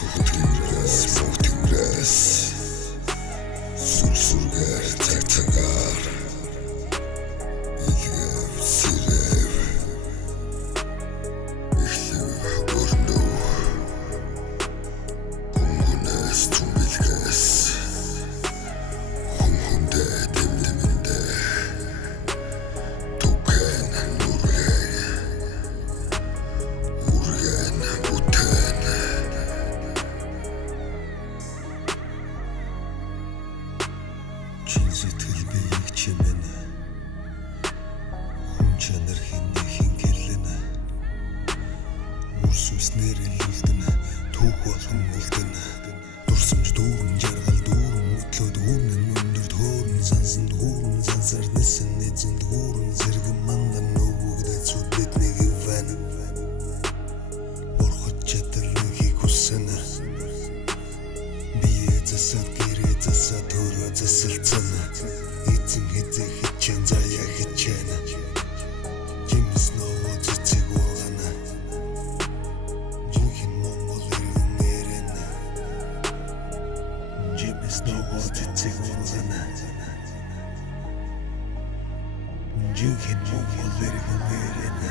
Moktingras Sursurgar Taktagar Ilgev Sirev Ihliv Bornu Humhunes Tumbilges Humhunde Demleminde Tuken Nurgen Urgen Buten Чинзэтгэлбэйг чимэнэ Хүн чанар хинэхийн гэлэнэ Үрсүснэр илүүлдэнэ Түүх болгон үлдэнэ Дурсамж дүүрэн жаргал дүүрэн Мөтлөө дүүрэн мөндөр төөрэн Сансан дүүрэн сансар нисэн Эзэн дүүрэн зэргэн мандан Нөгөөдэй цуд битнийг ивэн Борхот чадалныхийг хүссэнэ Бие засад гэрээ засад төрөө засалцана Эзэн хизээ хичэн заяа хичэнэ Жимс нөгөө цэцэг ургана Жинхэнэ Монгол иргэн нэрэнэ Жимс нөгөө цэцэг ургана Жинхэнэ Монгол иргэн нэрэнэ